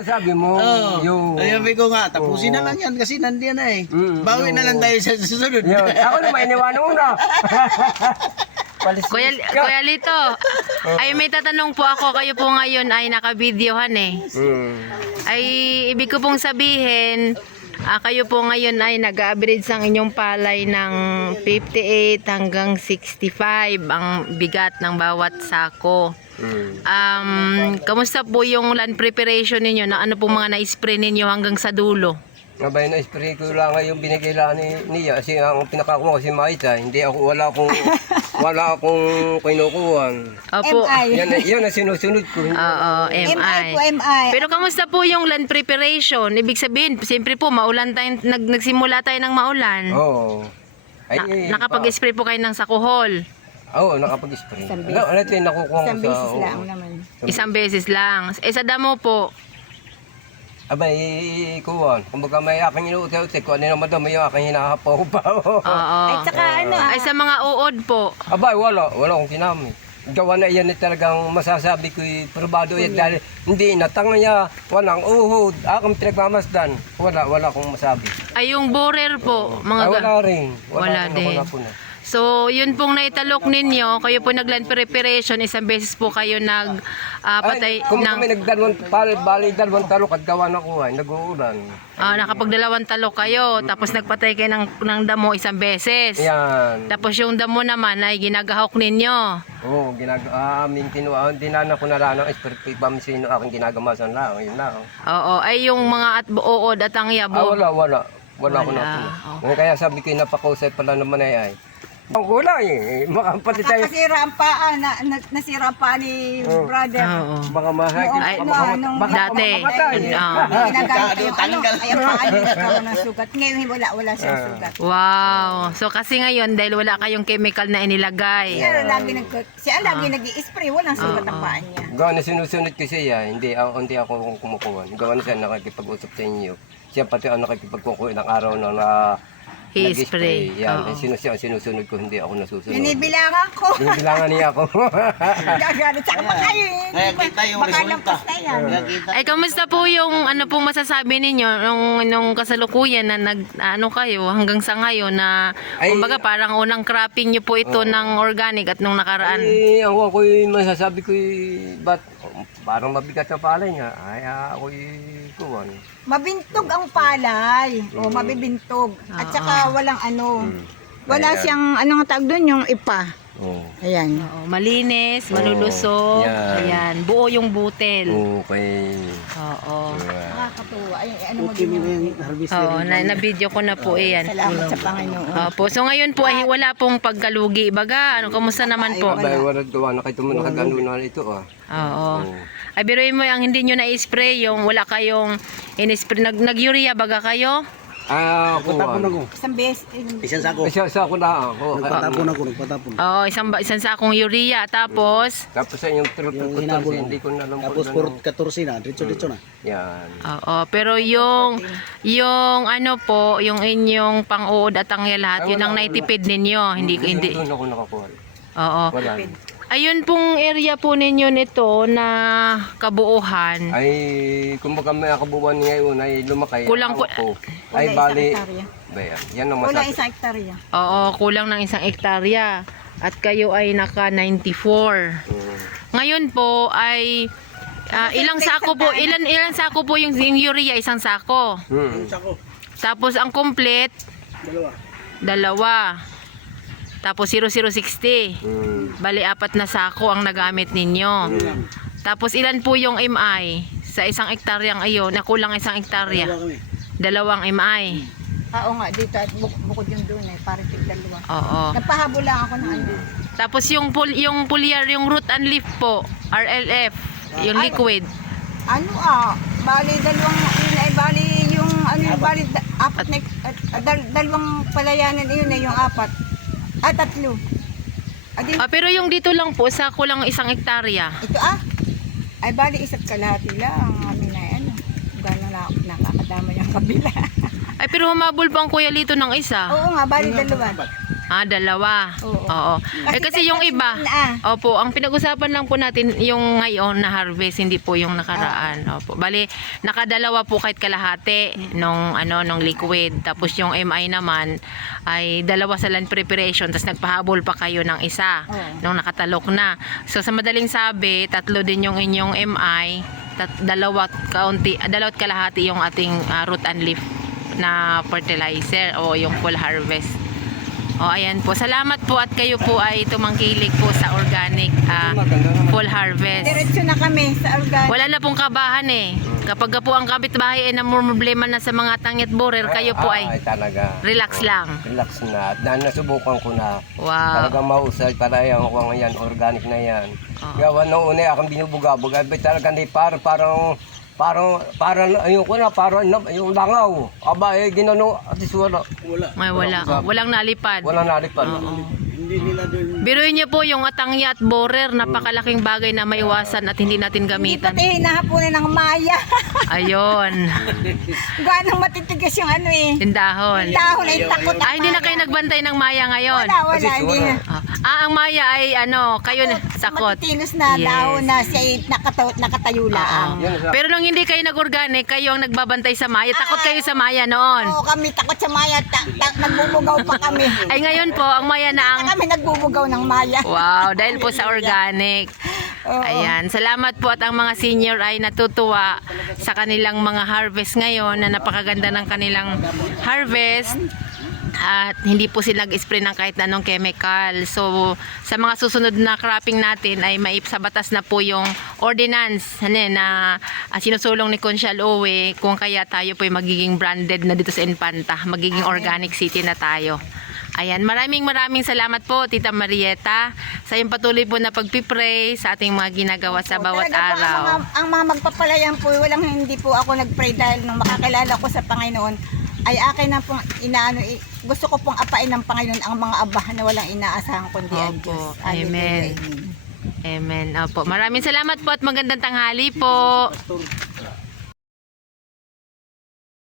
Sabi mo, yung... Sabi ko nga, tapusin na lang yan kasi nandiyan na eh. Bawi na lang tayo sa susunod. Ako naman, iniwanan mo na. Kuya Lito, ay may tatanong po ako. Kayo po ngayon ay naka-videohan eh. Ay ibig ko pong sabihin, kayo po ngayon ay nag-average ang inyong palay ng 58 hanggang 65 ang bigat ng bawat sako. Kamusta po yung land preparation ninyo? Na ano po mga na-spray ninyo hanggang sa dulo? Abay, na-spray ko lang yung binigay lang niya. Kasi ang pinakakuha kasi Maita, hindi ako, wala akong kinukuhan. Opo. Yan ang sinusunod ko. Oo, MI. MI. Pero kamusta po yung land preparation? Ibig sabihin, siyempre po, maulan tayo, nagsimula tayo ng maulan. Oo. Nakapag-spray po kayo ng sakuhol. Oo, nakapag-spray. Ano ito yung nakukuha ko sa... Isang beses lang naman. Isang beses lang. Sa damo po, Abay, kuwan. Kumbaga may aking inuuti-uti ko. Ano naman daw, may aking hinahapaw pa. oo. At saka ano, Ay sa mga uod po. Abay, wala akong sinami. Gawa na iyan talagang masasabi ko probado yan dahil hindi natanga niya, walang uhod, akong pinagmamasdan. Wala akong masabi. Ay yung borer po, mga Wala rin. Wala din. So, yun pong naitalok ninyo, kayo po nag-land preparation, isang beses po kayo nagpatay Kung ng... kami dalawang talok at gawa na ko ay nag-uulan. Nakapagdalawang talok kayo, tapos nagpatay kayo ng damo isang beses. Yan. Tapos yung damo naman ay ginagahok ninyo. Oo, aming kinuha. Hindi na ko nalanang espiritu sino aking ginagamasan lang. Yun lang. Oo, ay yung mga uod at ang yabo. Wala ko na. Kaya sabi ko, napakausay pala naman ay. Ang kulay eh. Makapati tayo. nakasira ang paa, nasira ang paa ni brother. Oo. Baka mahagin. Dati. Ginagamit yung ano, ay ang paa niya nagkaroon ng sugat. Ngayon wala siyang sugat. Wow. So kasi ngayon, dahil wala kayong chemical na inilagay. Siya lagi nag-i-spray, walang sugat ang paa niya. Gawa na sinusunod ko siya, hindi ako kumukuha. Gawa na siya nakikipag-usap sa inyo. Siya pati ang nakikipagkukuha ng araw na Spray. Yan, sinusunod ko, hindi ako nasusunod. Binibilangan ko. Binibilangan niya ako. Gagalit sa kayo eh. Kaya kita yung resulta. Makalampas na yan. Ay, kamusta po yung ano pong masasabi ninyo nung kasalukuyan na kayo hanggang sa ngayon na kumbaga parang unang cropping nyo po ito ng organic at nung nakaraan? Ako'y masasabi ko'y ba't parang mabigat na palay nga. Ay, ako'y kuwan. Mabintog ang palay. O, mabibintog. At saka walang ano. Wala siyang, ano nga tawag doon, yung ipa. Ayan. Oo, malinis, malulusog. Ayan, buo yung butil. Okay. Oo. Nakakatuwa. Ay, ano mo Okay mo din na yun. yung harvest. Oo, na-video ko na po yan. Salamat sa Panginoon. Opo, so ngayon po ay wala pong pagkalugi. Baga, kamusta naman po? Abay, wala gawa na kayo mo nakagano na ito Oo. Ay, biruin mo ang hindi nyo na-spray, yung wala kayong in-spray. Nag-urea baga kayo? Nagpatapon ako. Isang beses. Isang sako. Isa ako na ako. Nagpatapon. Oo, isang sakong urea. Tapos? Tapos sa inyong Hinabol hindi ko na alam. Tapos 14 na, diretso na. Yan. Oo, pero yung ano po, yung inyong pang-uod at ang lahat, yun ang naitipid ninyo. Hindi. Doon ako nakakuha. Oo. Wala. Ayun pong area po ninyo nito na kabuuhan. Ay, kumbaga may kabuuan niya yun ay lumakay. Kulang po. Ay, bali. Yan ang Wala masasabi. isang hektarya. Oo, kulang ng 1 hektarya. At kayo ay naka 94. Ngayon po ay ilang sako po? Ilan sako po yung urea? Isang sako. Sako. Tapos ang complete, dalawa. Tapos 0060. Bali, 4 na sako ang nagamit ninyo. Tapos ilan po yung MI? Sa 1 hektaryang ayon, nakulang 1 hektarya. 2 MI. Oo nga, dito at bukod yung doon eh, parang tigdalawa. Oo. Nagpahabol lang ako ng ano. Tapos yung foliar, yung root and leaf po, RLF, yung liquid. Bali bali yung apat na, dalawang palayanan yun eh, yung apat. Tatlo. Pero yung dito lang po, sa kulang 1 hektarya. Ito ay bali isa't kalahati lang. Amin na ano. Gano'n na nakakadama yung kabila. Ay, pero humabol pa ang Kuya Lito ng isa. Oo nga, bali dalawa. Dalawa. Oo. Kasi yung iba, opo, ang pinag-usapan lang po natin yung ngayon na harvest, hindi po yung nakaraan. Opo. Bali, nakadalawa po kahit kalahati nung liquid. Tapos yung MI naman ay dalawa sa land preparation, tapos nagpahabol pa kayo ng isa nung nakatalok na. So sa madaling sabi, 3 din yung inyong MI, dalawat kalahati yung ating root and leaf na fertilizer o yung full harvest. O ayan po, salamat po at kayo po ay tumangkilik po sa organic full harvest. Diretso na kami sa organic. Wala na pong kabahan eh. Kapag po ang kapitbahay ay namumroblema na sa mga tangit borer, kayo po ay talaga. relax lang. Relax na. Dahil nasubukan ko na. Wow. Talagang mausay para yan. Kung yan, organic na yan. Kaya nung una akong binubugabog. Ay talaga hindi parang ayun ko na, parang yung langaw. Aba, ginano, at least wala. May wala. Walang nalipad. Walang nalipad. Hindi nila doon. Biruin niyo po yung atangya at borer, napakalaking bagay na maiwasan at hindi natin gamitan. Pati hinahapunan ng maya. Ayun. Ganong matitigas yung Yung dahon. dahon ay takot. Hindi na kayo nagbantay ng maya ngayon. Wala, Kasi hindi na. Ang maya ay kayo na sakot. Matitinos na Yes. dahon na siya ay nakatayo lang. Pero nung hindi kayo nag-organic, kayo ang nagbabantay sa maya. Takot kayo sa maya noon. Oo, kami takot sa maya. Nagbubugaw pa kami. Ay ngayon po, ang maya na ang... Kami nagbubugaw ng maya. Wow, dahil po sa organic. Oo. Ayan, salamat po at ang mga senior ay natutuwa sa kanilang mga harvest ngayon na napakaganda ng kanilang harvest. At hindi po sila nag-spray ng kahit anong chemical. So, sa mga susunod na cropping natin ay sa batas na po yung ordinance na sinusulong ni Consial Owe kung kaya tayo po ay magiging branded na dito sa Infanta. Magiging organic city na tayo. Ayan, maraming salamat po Tita Marieta sa iyong patuloy po na pagpipray sa ating mga ginagawa sa bawat Talaga po, araw. ang mga magpapalayan po, hindi po ako nag-pray dahil nung makakilala ko sa Panginoon, ay akin na pong gusto ko pong apain ng Panginoon ang mga aba na walang inaasahan kundi ang Opo. Diyos. Amen. Amen. Opo. Maraming salamat po at magandang tanghali po.